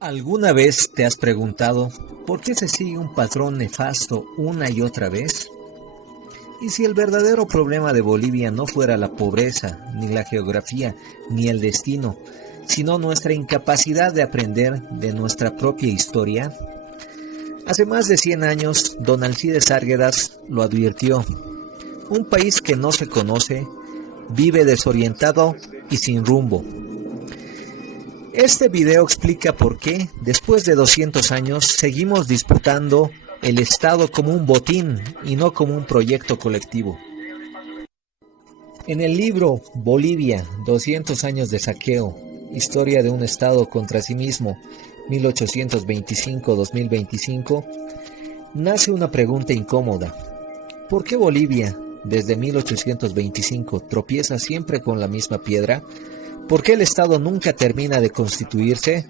¿Alguna vez te has preguntado por qué se sigue un patrón nefasto una y otra vez? ¿Y si el verdadero problema de Bolivia no fuera la pobreza, ni la geografía, ni el destino, sino nuestra incapacidad de aprender de nuestra propia historia? Hace más de 100 años, don Alcides Árguedas lo advirtió. Un país que no se conoce, vive desorientado y sin rumbo. Este video explica por qué, después de 200 años, seguimos disputando el Estado como un botín y no como un proyecto colectivo. En el libro Bolivia, 200 años de saqueo, historia de un Estado contra sí mismo, 1825-2025, nace una pregunta incómoda. ¿Por qué Bolivia, desde 1825, tropieza siempre con la misma piedra? ¿Por qué el Estado nunca termina de constituirse?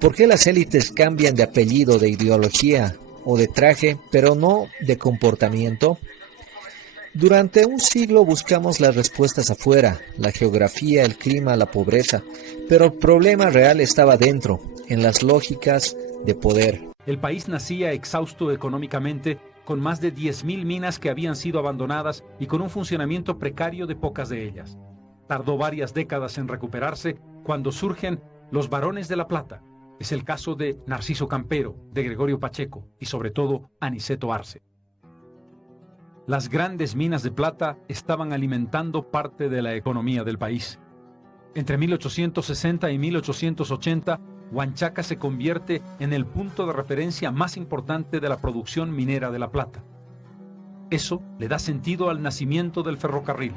¿Por qué las élites cambian de apellido, de ideología o de traje, pero no de comportamiento? Durante un siglo buscamos las respuestas afuera, la geografía, el clima, la pobreza, pero el problema real estaba dentro, en las lógicas de poder. El país nacía exhausto económicamente, con más de 10.000 minas que habían sido abandonadas y con un funcionamiento precario de pocas de ellas. Tardó varias décadas en recuperarse cuando surgen los Barones de la Plata. Es el caso de Narciso Campero, de Gregorio Pacheco y sobre todo Aniceto Arce. Las grandes minas de plata estaban alimentando parte de la economía del país. Entre 1860 y 1880, Huanchaca se convierte en el punto de referencia más importante de la producción minera de la plata. Eso le da sentido al nacimiento del ferrocarril.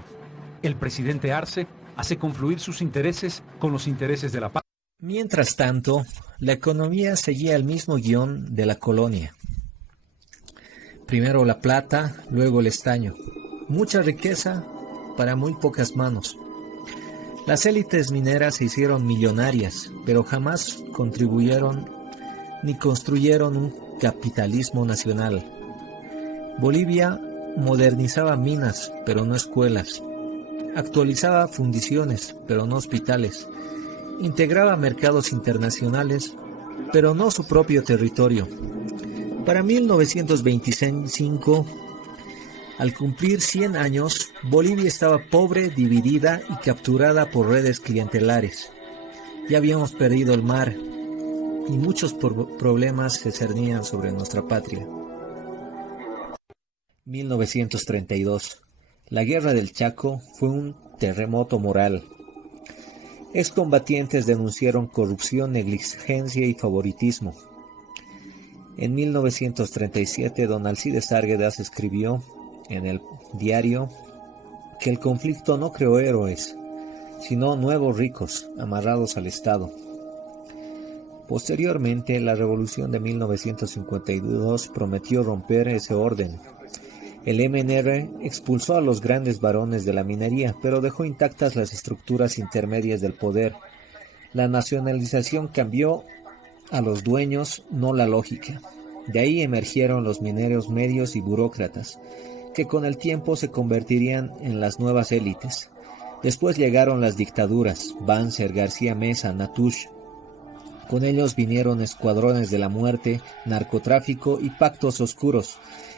El presidente Arce hace confluir sus intereses con los intereses de la patria. Mientras tanto, la economía seguía el mismo guión de la colonia. Primero la plata, luego el estaño. Mucha riqueza para muy pocas manos. Las élites mineras se hicieron millonarias, pero jamás contribuyeron ni construyeron un capitalismo nacional. Bolivia modernizaba minas, pero no escuelas. Actualizaba fundiciones, pero no hospitales. Integraba mercados internacionales, pero no su propio territorio. Para 1925, al cumplir 100 años, Bolivia estaba pobre, dividida y capturada por redes clientelares. Ya habíamos perdido el mar y muchos problemas se cernían sobre nuestra patria. 1932. La Guerra del Chaco fue un terremoto moral. Excombatientes denunciaron corrupción, negligencia y favoritismo. En 1937, don Alcides Árguedas escribió en el diario que el conflicto no creó héroes, sino nuevos ricos amarrados al Estado. Posteriormente, la revolución de 1952 prometió romper ese orden. El MNR expulsó a los grandes barones de la minería, pero dejó intactas las estructuras intermedias del poder. La nacionalización cambió a los dueños, no la lógica. De ahí emergieron los mineros medios y burócratas, que con el tiempo se convertirían en las nuevas élites. Después llegaron las dictaduras, Banzer, García Meza, Natush. Con ellos vinieron escuadrones de la muerte, narcotráfico y pactos oscuros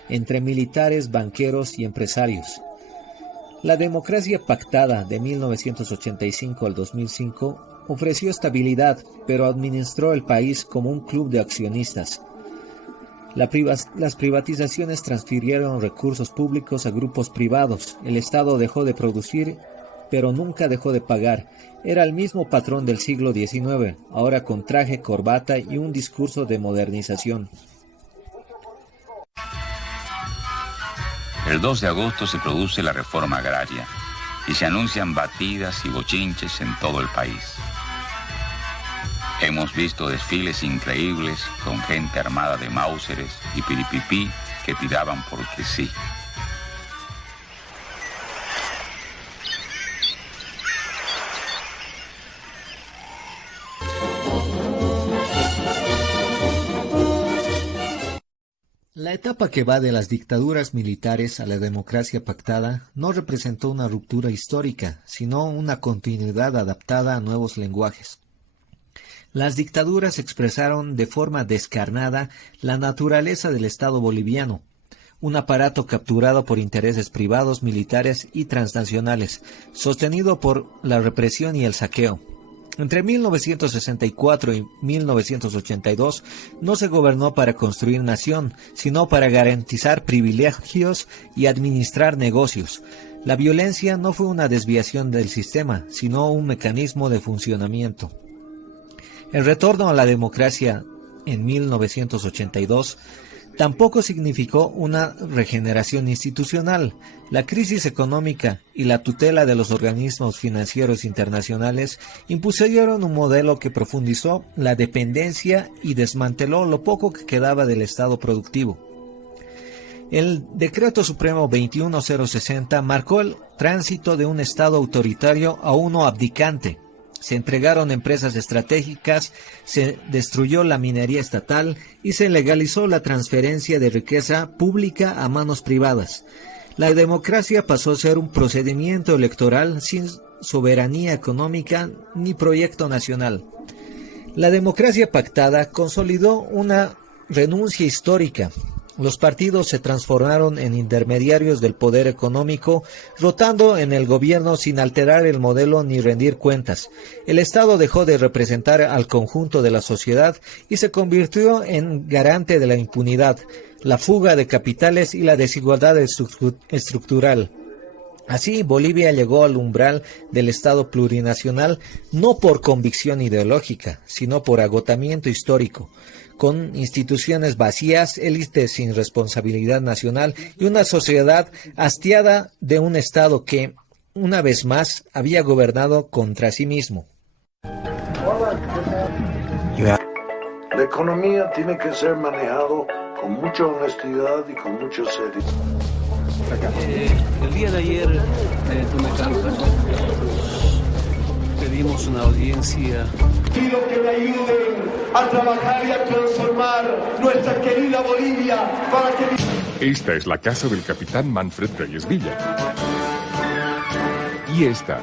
entre militares, banqueros y empresarios. La democracia pactada de 1985 al 2005 ofreció estabilidad, pero administró el país como un club de accionistas. Las privatizaciones transfirieron recursos públicos a grupos privados. El Estado dejó de producir, pero nunca dejó de pagar. Era el mismo patrón del siglo XIX, ahora con traje, corbata y un discurso de modernización. El 2 de agosto se produce la reforma agraria y se anuncian batidas y bochinches en todo el país. Hemos visto desfiles increíbles con gente armada de máuseres y piripipí que tiraban porque sí. La etapa que va de las dictaduras militares a la democracia pactada no representó una ruptura histórica, sino una continuidad adaptada a nuevos lenguajes. Las dictaduras expresaron de forma descarnada la naturaleza del Estado boliviano, un aparato capturado por intereses privados, militares y transnacionales, sostenido por la represión y el saqueo. Entre 1964 y 1982 no se gobernó para construir nación, sino para garantizar privilegios y administrar negocios. La violencia no fue una desviación del sistema, sino un mecanismo de funcionamiento. El retorno a la democracia en 1982 tampoco significó una regeneración institucional. La crisis económica y la tutela de los organismos financieros internacionales impusieron un modelo que profundizó la dependencia y desmanteló lo poco que quedaba del Estado productivo. El Decreto Supremo 21060 marcó el tránsito de un Estado autoritario a uno abdicante. Se entregaron empresas estratégicas, se destruyó la minería estatal y se legalizó la transferencia de riqueza pública a manos privadas. La democracia pasó a ser un procedimiento electoral sin soberanía económica ni proyecto nacional. La democracia pactada consolidó una renuncia histórica. Los partidos se transformaron en intermediarios del poder económico, rotando en el gobierno sin alterar el modelo ni rendir cuentas. El Estado dejó de representar al conjunto de la sociedad y se convirtió en garante de la impunidad, la fuga de capitales y la desigualdad estructural. Así, Bolivia llegó al umbral del Estado plurinacional no por convicción ideológica, sino por agotamiento histórico, con instituciones vacías, élites sin responsabilidad nacional y una sociedad hastiada de un Estado que, una vez más, había gobernado contra sí mismo. La economía tiene que ser manejado con mucha honestidad y con mucha seriedad. El día de ayer, tú me cantas, pedimos una audiencia. Pido que me ayuden a trabajar y a transformar nuestra querida Bolivia para que... Esta es la casa del capitán Manfred Reyes Villa. Y esta.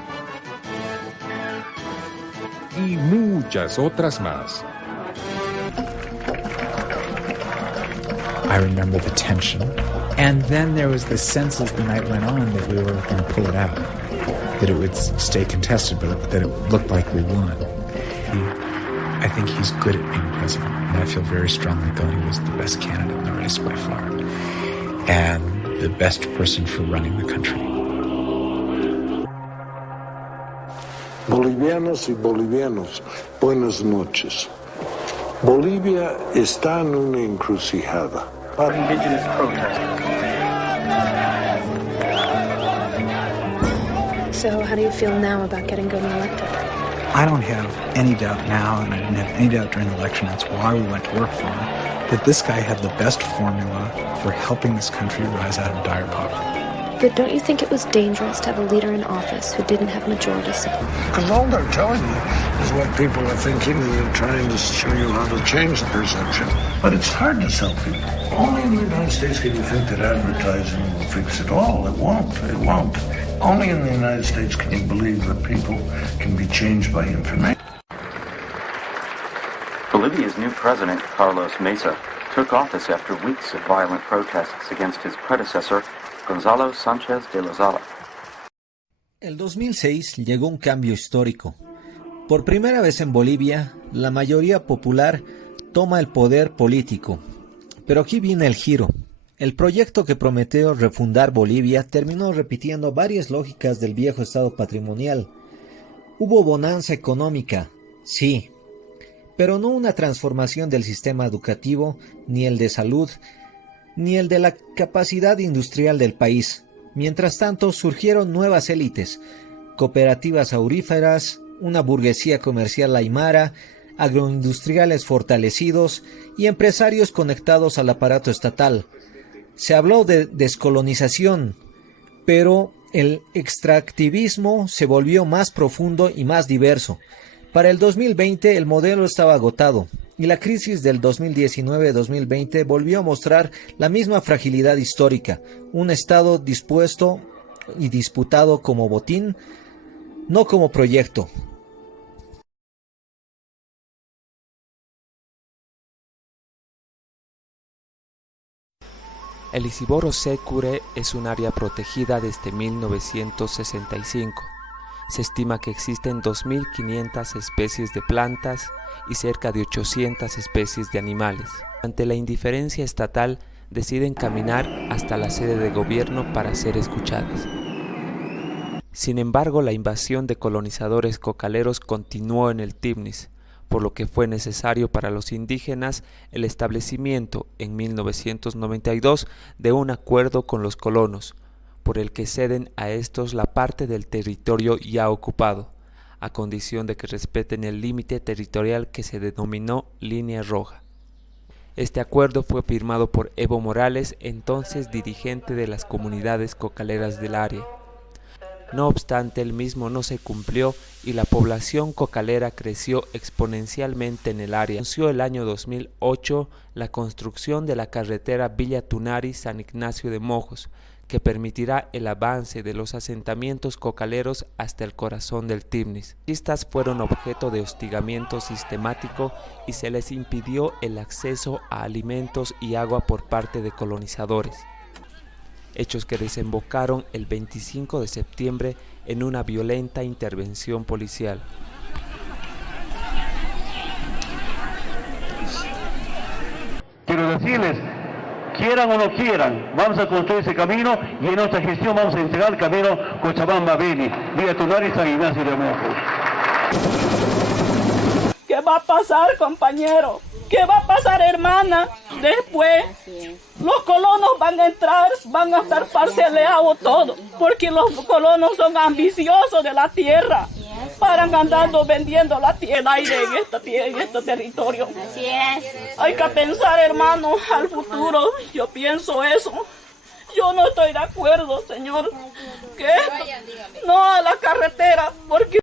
Y muchas otras más. I remember the tension. And then there was the sense as the night went on that we were going to pull it out. That it would stay contested, but that it looked like we won. I think he's good at being president. And I feel very strongly that he was the best candidate in the race by far. And the best person for running the country. Bolivianas y bolivianos, buenas noches. Bolivia está en una encrucijada. Indigenous protesters. So how do you feel now about getting Goma elected? I don't have any doubt now, and I didn't have any doubt during the election, that's why we went to work for him, that this guy had the best formula for helping this country rise out of dire poverty. But don't you think it was dangerous to have a leader in office who didn't have majority support? Because all they're telling you is what people are thinking, and they're trying to show you how to change the perception. But it's hard to sell people. Only in the United States can you think that advertising will fix it all. It won't. It won't. Only in the United States can you believe that people can be changed by information. Bolivia's new president, Carlos Mesa, took office after weeks of violent protests against his predecessor, Gonzalo Sánchez de Lozada. El 2006 llegó un cambio histórico. Por primera vez en Bolivia, la mayoría popular toma el poder político. Pero aquí viene el giro. El proyecto que prometió refundar Bolivia terminó repitiendo varias lógicas del viejo estado patrimonial. Hubo bonanza económica, sí, pero no una transformación del sistema educativo, ni el de salud, ni el de la capacidad industrial del país. Mientras tanto, surgieron nuevas élites, cooperativas auríferas, una burguesía comercial aymara, agroindustriales fortalecidos y empresarios conectados al aparato estatal. Se habló de descolonización, pero el extractivismo se volvió más profundo y más diverso. Para el 2020 el modelo estaba agotado y la crisis del 2019-2020 volvió a mostrar la misma fragilidad histórica, un Estado dispuesto y disputado como botín, no como proyecto. El Isiboro Sécure es un área protegida desde 1965. Se estima que existen 2.500 especies de plantas y cerca de 800 especies de animales. Ante la indiferencia estatal, deciden caminar hasta la sede de gobierno para ser escuchadas. Sin embargo, la invasión de colonizadores cocaleros continuó en el Tifnis, por lo que fue necesario para los indígenas el establecimiento en 1992 de un acuerdo con los colonos, por el que ceden a estos la parte del territorio ya ocupado, a condición de que respeten el límite territorial que se denominó Línea Roja. Este acuerdo fue firmado por Evo Morales, entonces dirigente de las comunidades cocaleras del área. No obstante, el mismo no se cumplió y la población cocalera creció exponencialmente en el área. Anunció el año 2008 la construcción de la carretera Villa Tunari-San Ignacio de Mojos, que permitirá el avance de los asentamientos cocaleros hasta el corazón del Tifnis. Estas fueron objeto de hostigamiento sistemático y se les impidió el acceso a alimentos y agua por parte de colonizadores. Hechos que desembocaron el 25 de septiembre en una violenta intervención policial. Quiero decirles, quieran o no quieran, vamos a construir ese camino y en nuestra gestión vamos a entregar el camino Cochabamba-Beni, Villa Tunari y San Ignacio de Mojos. ¿Qué va a pasar, compañero? ¿Qué va a pasar, hermana? Después, los colonos van a entrar, van a estar parceleados todo, porque los colonos son ambiciosos de la tierra. Paran andando vendiendo la tierra en este territorio. Así es. Hay que pensar, hermano, al futuro. Yo pienso eso. Yo no estoy de acuerdo, señor. ¿Qué? No a la carretera, porque...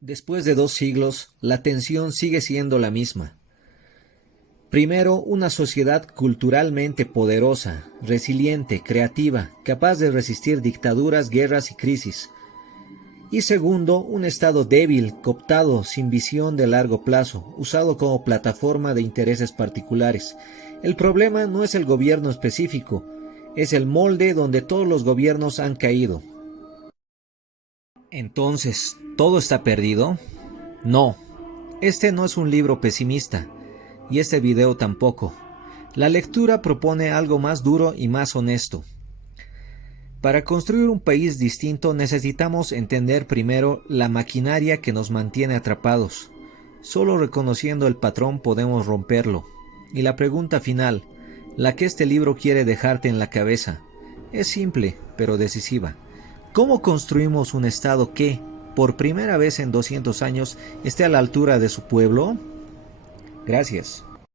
Después de 2 siglos, la tensión sigue siendo la misma. Primero, una sociedad culturalmente poderosa, resiliente, creativa, capaz de resistir dictaduras, guerras y crisis. Y segundo, un Estado débil, cooptado, sin visión de largo plazo, usado como plataforma de intereses particulares. El problema no es el gobierno específico, es el molde donde todos los gobiernos han caído. Entonces, ¿todo está perdido? No, este no es un libro pesimista. Y este video tampoco. La lectura propone algo más duro y más honesto. Para construir un país distinto necesitamos entender primero la maquinaria que nos mantiene atrapados. Solo reconociendo el patrón podemos romperlo. Y la pregunta final, la que este libro quiere dejarte en la cabeza, es simple pero decisiva. ¿Cómo construimos un Estado que, por primera vez en 200 años, esté a la altura de su pueblo? Gracias.